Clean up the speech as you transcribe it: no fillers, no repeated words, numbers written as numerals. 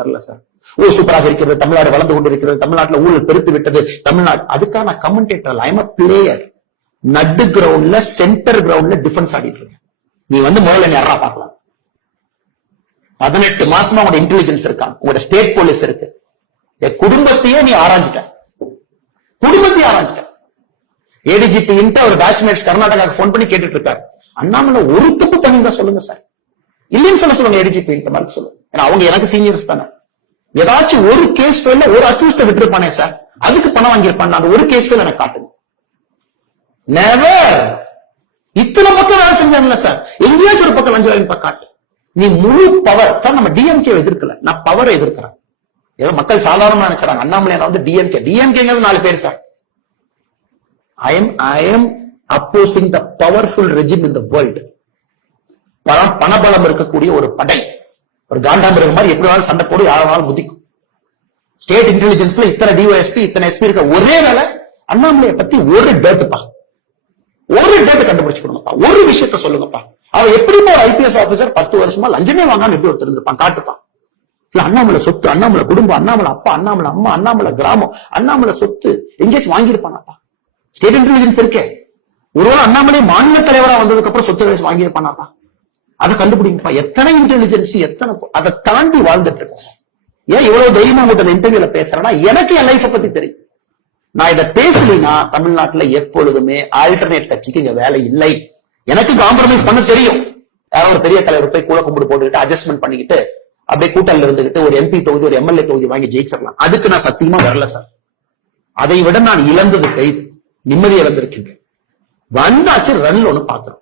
வரல சார். சூப்பராக இருக்கிறது, தமிழ்நாடு வளர்ந்து கொண்டிருக்கிறது, தமிழ்நாட்டுல ஊழல் பெருத்து விட்டது, தமிழ்நாடு. அதுக்கான commentator I am a player. நடு கிரவுண்ட்ல சென்டர் கிரவுண்ட்ல டிஃபென்ஸ் ஆடிட்டு இருக்கேன். நீ முதல்ல நீ யாரா பார்க்கலாம். 18 மாசமா உங்களோட இன்டெலிஜென்ஸ் இருக்கான், உங்களோட ஸ்டேட் போலீஸ் இருக்கு. குடும்பத்தையே நீ ஆராய்ஞ்சிட்ட, குடும்பத்தையே ஆராய்ஞ்சிட்ட. ஏடிஜிபி ஒரு பேட்ச்மேட்ஸ் கர்நாடகா போன் பண்ணி கேட்டுட்டு இருக்காரு, அண்ணாமலை ஒரு தப்பு பண்ணிருந்தா சொல்லுங்க சார். இல்லைன்னு சொல்லுங்க ஏடிஜிபி மாதிரி சொல்லுங்க. ஏன்னா அவங்க எனக்கு சீனியர்ஸ் தானே. ஏதாச்சும் ஒரு கேஸ் ஃபைல்ல ஒரு அக்யூஸ்ட விட்டுருப்பானே சார், அதுக்கு பணம் வாங்கியிருப்பான். அந்த ஒரு கேஸ் ஃபைல் எனக்கு காட்டுங்க. நெவர். இத்தனை பக்கம் வேலை செஞ்சாங்கல்ல சார், எங்கேயாச்சும் ஒரு பக்கம் லஞ்சம் வாங்கி காட்டு. நீ முழு பவர் தான். நம்ம டிஎம்கே எதிர்க்கல, நான் பவரை எதிர்க்கிறேன். ஏதோ மக்கள் சாதாரணமா நினைச்சாங்க அண்ணாமலை டிஎம்கே 4 பேர் sir. I am opposing the powerful regime in the world. பணபலம் இருக்கக்கூடிய ஒரு படை, ஒரு காண்டாமிருகம் மாதிரி எப்படி வேணாலும் சண்டை போடு, யாராலும் குதிக்கும். ஸ்டேட் இன்டெலிஜென்ஸ்ல இத்தனை டிஒஎஸ்பி இத்தனை எஸ்பி இருக்க ஒரே வேலை அண்ணாமலையை பத்தி ஒரு டேட்டுப்பா, ஒரு டேட் கண்டுபிடிச்சு கொடுங்கப்பா, ஒரு விஷயத்த சொல்லுங்கப்பா. அவன் எப்படி ஒரு ஐபிஎஸ் ஆபீசர் 10 வருஷமா லஞ்சமே வாங்காம எப்படி ஒருத்தர் இருந்திருப்பான் காட்டுப்பான். இல்ல அண்ணாமலை சொத்து, அண்ணாமலை குடும்பம், அண்ணாமலை அப்பா, அண்ணாமலை அம்மா, அண்ணாமலை கிராமம், அண்ணாமலை சொத்து எங்கேயாச்சும் வாங்கியிருப்பானாப்பா. ஸ்டேட் இன்டெலிஜென்ஸ் இருக்கே. ஒருவேளை அண்ணாமலை மாநில தலைவரா வந்ததுக்கு அப்புறம் சொத்து வாங்கியிருப்பானாப்பா. அதை கண்டுபிடிங்கப்பா. எத்தனை இன்டெலிஜென்ஸ், எத்தனை அதை தாண்டி வாழ்ந்துட்டு இருக்கேன். ஏன் இவ்வளவு தைரியமா உங்கள்கிட்ட இன்டர்வியூல பேசுறேன்னா எனக்கு என் லைஃபை பத்தி தெரியும். நான் இதை பேசலைன்னா தமிழ்நாட்டுல எப்பொழுதுமே ஆல்டர்னேட் கட்சிக்கு இங்க வேலை இல்லை. எனக்கு காம்ப்ரமைஸ் பண்ண தெரியும். யாரோ ஒரு பெரிய தலைவர் போய் கூட கும்பிட்டு போட்டுக்கிட்டு அட்ஜஸ்ட்மெண்ட் பண்ணிக்கிட்டு அப்படியே கூட்டல்ல இருந்துகிட்டு ஒரு எம்பி தொகுதி ஒரு எம்எல்ஏ தொகுதி வாங்கி ஜெயிச்சிடலாம். அதுக்கு நான் சத்தியமா வரல சார். அதை விட நான் இழந்தது கைது, நிம்மதி இழந்திருக்கின்றேன். வந்தாச்சு ரன்ல ஒண்ணு பாக்குறோம்.